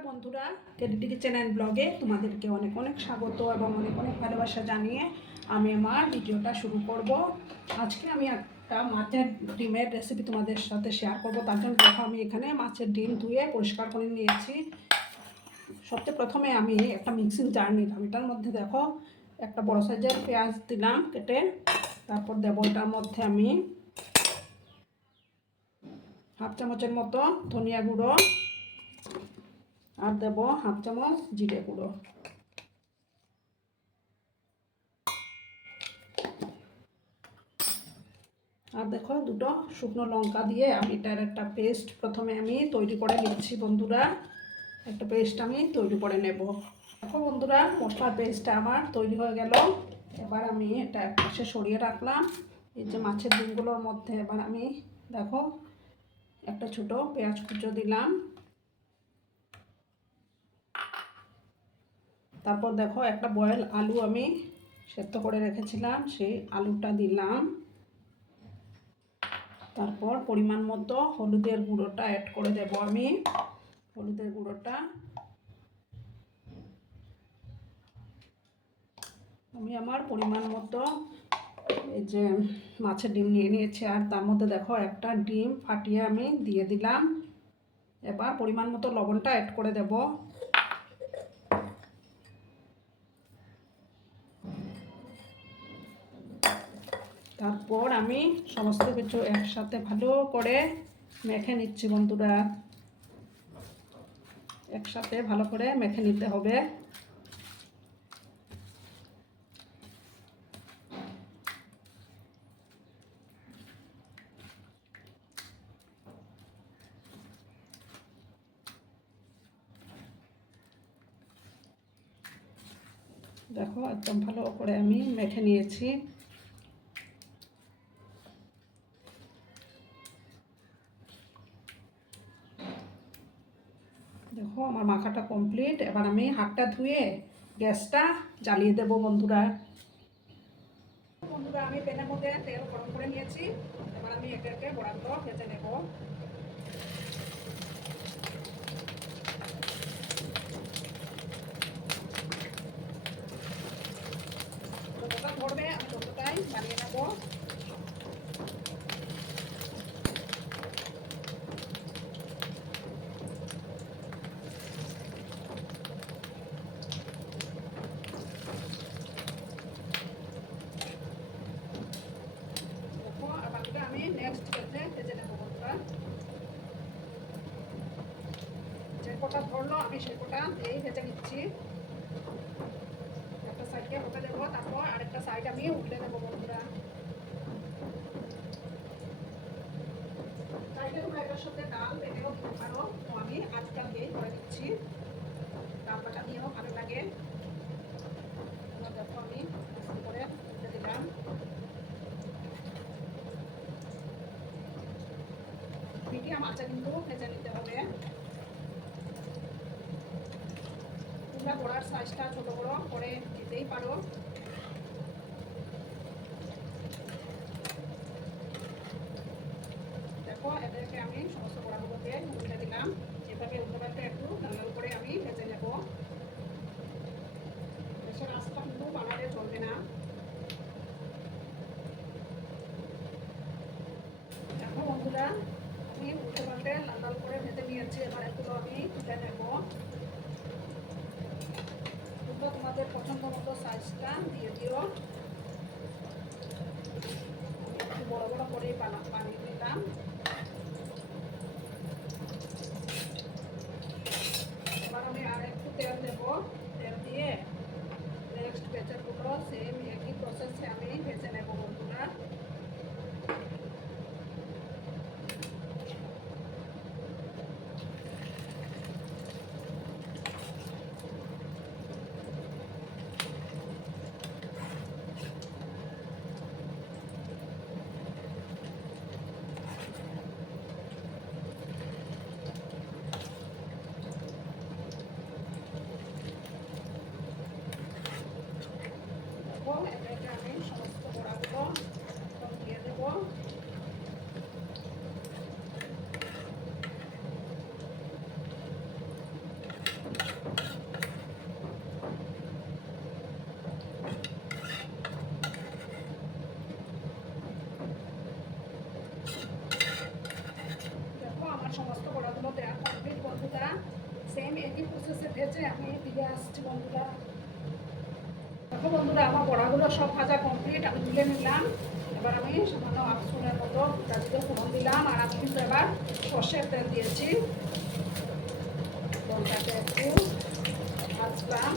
নমস্কার বন্ধুরা, টেডিডি kitchen and ব্লগে তোমাদেরকে অনেক অনেক স্বাগত এবং অনেক অনেক ভালোবাসা জানিয়ে আমি আমার ভিডিওটা শুরু করব। আজকে আমি একটা মাছের ডিমের রেসিপি তোমাদের সাথে শেয়ার করব। তার জন্য দেখো আমি এখানে মাছের ডিম ধুয়ে পরিষ্কার করে নিয়েছি। সবচেয়ে প্রথমে আমি একটা মিক্সিং জার নিলাম। এটার মধ্যে দেখো একটা বড় সাইজের পেঁয়াজ দিলাম কেটে। তারপর দেবো এটার মধ্যে আমি হাফ চামচের মতো ধনিয়া গুঁড়ো আর দেব হাফ চামচ জিরে গুঁড়ো। আর দেখো দুটো শুকনো লঙ্কা দিয়ে আমি এটার একটা পেস্ট প্রথমে আমি তৈরি করে নিচ্ছি বন্ধুরা। একটা পেস্ট আমি তৈরি করে নেব। দেখো বন্ধুরা, মশলার পেস্টটা আমার তৈরি হয়ে গেল। এবার আমি এটা এক পাশে সরিয়ে রাখলাম। এই যে মাছের ডিমগুলোর মধ্যে এবার আমি দেখো একটা ছোট পেঁয়াজ কুচো দিলাম। তারপর দেখো একটা বয়েল আলু আমি সেদ্ধ করে রেখেছিলাম, সেই আলুটা দিলাম। তারপর পরিমাণ মতো হলুদের গুঁড়োটা অ্যাড করে দেব আমি। হলুদের গুঁড়োটা আমি আমার পরিমাণ মতো এই যে মাছের ডিম নিয়ে নিয়েছি, আর তার মধ্যে দেখো একটা ডিম ফাটিয়ে আমি দিয়ে দিলাম। এবার পরিমাণ মতো লবণটা অ্যাড করে দেব। তারপর আমি সমস্ত কিছু একসাথে ভালো করে মেখে নিচ্ছি বন্ধুরা। একসাথে ভালো করে মেখে নিতে হবে। দেখো একদম ভালো করে আমি মেখে নিয়েছি। দেখো আমার মাখাটা কমপ্লিট। এবার আমি হাতটা ধুয়ে গ্যাসটা জ্বালিয়ে দেব বন্ধুরা। বন্ধুরা, আমি প্যানের মধ্যে তেল গরম করে নিয়েছি। এবার আমি একে একে বড়াগুলো ভেজে নেব। যতটা ধরবে আমি ততটাই বানিয়ে নেব। দেখো আবার আমি নেক্সট ব্যাচে ভেজে নেব বন্ধুরা। যে কটা ধরলো আমি সে কটা এই ভেজে নিচ্ছি। একটা সাইডকে হতে দেবো, তারপর আরেকটা সাইড আমি উল্টে দেবো বন্ধুরা। চাইলে তোমরা এটার সাথে ডাল বেটেও দিতে পারো, তো আমি আজকাল দিয়েই করে দিচ্ছি। ডাল বাটা দিয়েও ভালো লাগে। দেখো আমি করে উল্টে দিলাম। মিডিয়াম আঁচে কিন্তু ভেজে নিতে হবে। তোমরা বড়ার সাইজটা ছোট বড় করে দিতেই পারো। দেখো এদেরকে আমি সমস্ত বড়াগুলোকে উল্টে দিলাম। এভাবে উল্টে পাল্টে একটু লাল লাল করে আমি ভেজে নেব। গ্যাসের আঁচটা কিন্তু বানালে চলবে না। দেখো বন্ধুরা, আমি উল্টে পাল্টে লাল লাল করে ভেজে নিয়েছি। এবার এগুলো আমি তুলে নেব। তোমরা তোমাদের পছন্দ মতো সাইজটা দিয়ে দিও। একটু বড় বড় করেই বানিয়ে নিলাম। এবার আমি আর একটু তেল দেবো। তেল দিয়ে নেক্সট ব্যাচেরগুলো সেম একই প্রসেসে আমি ভেজে নেব বন্ধুরা। এটাকে আমি সমস্ত বড়াগুলো বন্ধুরা, সেম একই প্রসেসে ভেজে আমি ফিরে আসছি বন্ধুরা। দেখো বন্ধুরা, আমার বড়াগুলো সব ভাজা কমপ্লিট, আমি তুলে নিলাম। এবার আমি সামান্য আধশোনের মতো গাজরে ফোড়ন দিলাম, আর আমি কিন্তু এবার সর্ষের তেল দিয়েছি। তেলটাকে একটু ভাজলাম।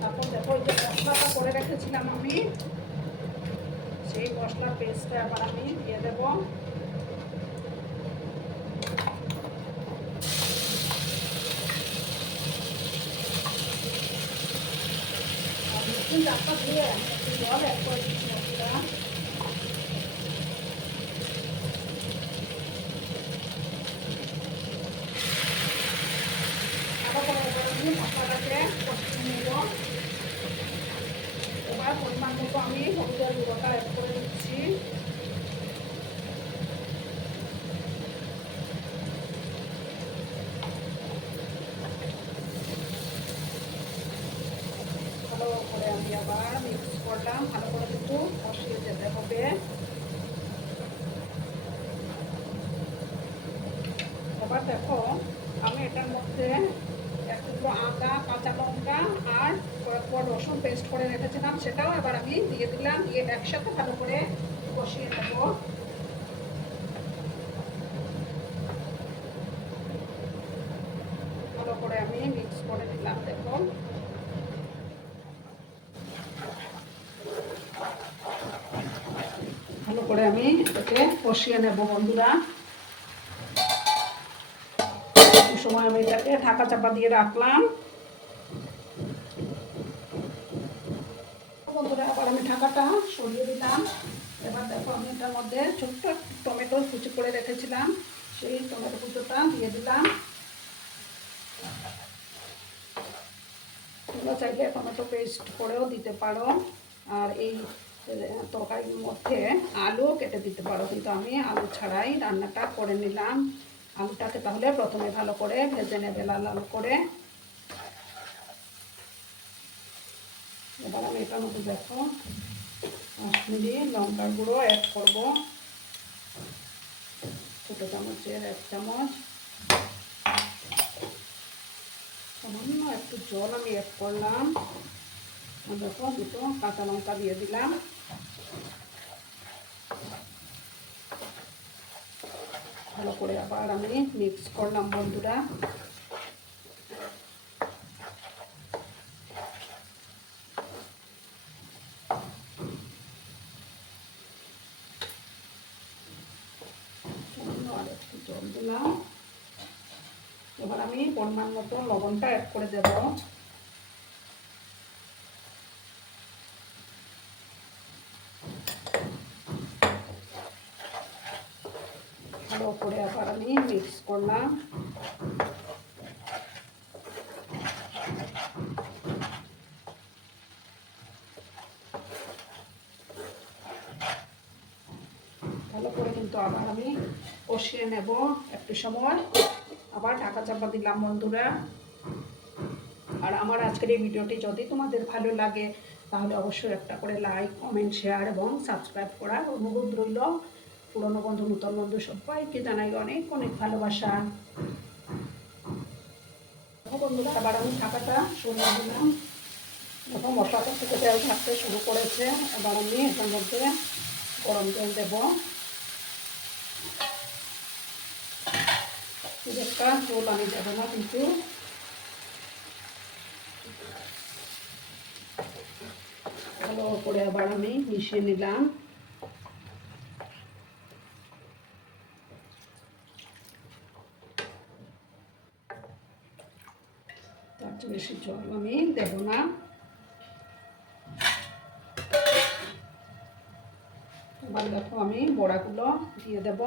তারপর দেখো, এই যে মশলাটা করে রেখেছিলাম আমি, সেই মশলার পেস্টটা আবার আমি দিয়ে দেবো। চাপটা দিয়ে একটু জল অ্যাড করে দিচ্ছি বন্ধুরা। ভালো করে এবার আমি মশলাটাকে কষিয়ে নেব। এবার পরিমাণ মতো আমি হলুদের গুঁড়োটা অ্যাড করে দিচ্ছি। ভালো করে আমি আবার মিক্স করলাম, ভালো করে একটু কষিয়ে যেতে হবে। এবার দেখো, আমি এটার মধ্যে একটু আদা, কাঁচা লঙ্কা আর কয়েকটা রসুন পেস্ট করে রেখেছিলাম, সেটাও এবার আমি দিয়ে দিলাম। দিয়ে একসাথে ভালো করে কষিয়ে দেব। ভালো করে আমি মিক্স করে দিলাম। দেখো, ভালো করে আমি এটাকে কষিয়ে নেব বন্ধুরা। এই সময় আমি এটাকে ঢাকা চাপা দিয়ে রাখলাম। বন্ধুরা, আবার আমি ঢাকাটা সরিয়ে দিলাম। এবার দেখো, আমি এটার মধ্যে ছোট্ট টমেটো কুচি করে রেখেছিলাম, সেই টমেটো কুচোটা দিয়ে দিলাম। তোমরা চাইলে টমেটো পেস্ট করেও দিতে পারো, আর এই তরকারির মধ্যে আলু কেটে দিতে পারো, কিন্তু আমি আলু ছাড়াই রান্নাটা করে নিলাম। আলুটাকে তাহলে প্রথমে ভালো করে ভেজে নেবে লাল লাল করে। এবার আমি এটার মধ্যে দেখো কাশ্মীরি লঙ্কার গুঁড়ো অ্যাড করব, ছোটো চামচের 1 চামচ। সামান্য একটু জল আমি অ্যাড করলাম। দেখো, দুটো কাঁচা লঙ্কা দিয়ে দিলাম। ভালো করে আবার আমি মিক্স করলাম বন্ধুরা। আর একটু জল দিলাম। এবার আমি পরিমাণ মতো লবণটা অ্যাড করে দেব। ভালো করে আবার আমি মিক্স করলাম। ভালো করে কিন্তু আবার আমি কষিয়ে নেব একটু সময়। আবার ঢাকা চাপা দিলাম বন্ধুরা। আর আমার আজকের এই ভিডিওটি যদি তোমাদের ভালো লাগে, তাহলে অবশ্যই একটা করে লাইক, কমেন্ট, শেয়ার এবং সাবস্ক্রাইব করার অনুরোধ রইল। পুরনো বন্ধু, নতুন বন্ধু সবাইকে জানাই অনেক অনেক ভালোবাসা। বন্ধুরা, আবার আমি ঢাকাটা সরিয়ে দিলাম। দেখো, মশলাটা থেকে তেল থাকতে শুরু করেছে। এবার আমি এটার মধ্যে গরম জল দেব। খুব একটা জল আমি দেবো না, কিন্তু ভালো করে আবার আমি মিশিয়ে নিলাম। তার চেয়ে বেশি জল আমি দেব না। এবার দেখো, আমি বড়াগুলো দিয়ে দেব।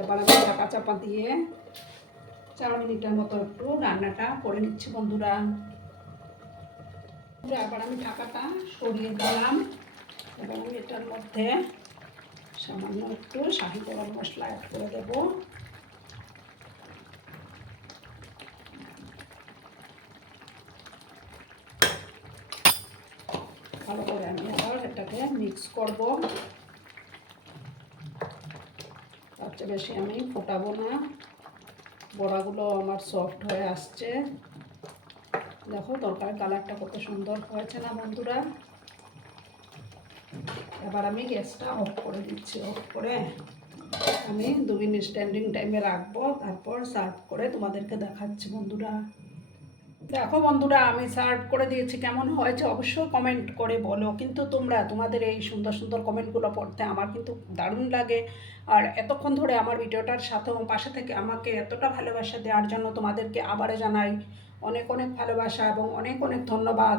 এবার আমি ঢাকা চাপা দিয়ে 4 মিনিটের মতো একটু রান্নাটা করে নিচ্ছি বন্ধুরা। এবার আমি ঢাকাটা সরিয়ে দিলাম। এবার আমি এটার মধ্যে সামান্য একটু শাহি গরম মশলা অ্যাড করে দেব। ভালো করে আমি আবার এটাকে মিক্স করব। তার চেয়ে বেশি আমি ফোটাবো না। বড়াগুলো আমার সফট হয়ে আসছে। দেখো তরকারির কালারটা কত সুন্দর হয়েছে না বন্ধুরা। এবার আমি গ্যাসটা অফ করে দিচ্ছি। অফ করে আমি 2 মিনিট স্ট্যান্ডিং টাইমে রাখবো, তারপর সার্ভ করে তোমাদেরকে দেখাচ্ছি বন্ধুরা। দেখো বন্ধুরা, আমি সার্ভ করে দিয়েছি। কেমন হয়েছে অবশ্যই কমেন্ট করে বলো। কিন্তু তোমাদের এই সুন্দর সুন্দর কমেন্টগুলো পড়তে আমার কিন্তু দারুণ লাগে। আর এতক্ষণ ধরে আমার ভিডিওটার সাথে পাশে থেকে আমাকে এতটা ভালোবাসা দেওয়ার জন্য তোমাদেরকে আবারও জানাই অনেক অনেক ভালোবাসা এবং অনেক অনেক ধন্যবাদ।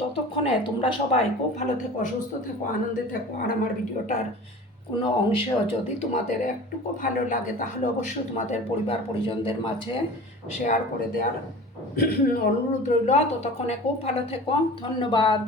ততক্ষণে তোমরা সবাই খুব ভালো থেকো, সুস্থ থেকো, আনন্দে থেকো। আর আমার ভিডিওটার কোনো অংশেও যদি তোমাদের একটুকু ভালো লাগে তাহলে অবশ্যই তোমাদের পরিবার পরিজনদের মাঝে শেয়ার করে দেওয়ার অনুরোধ রইল। ততক্ষণে খুব ভালো থেকো। ধন্যবাদ।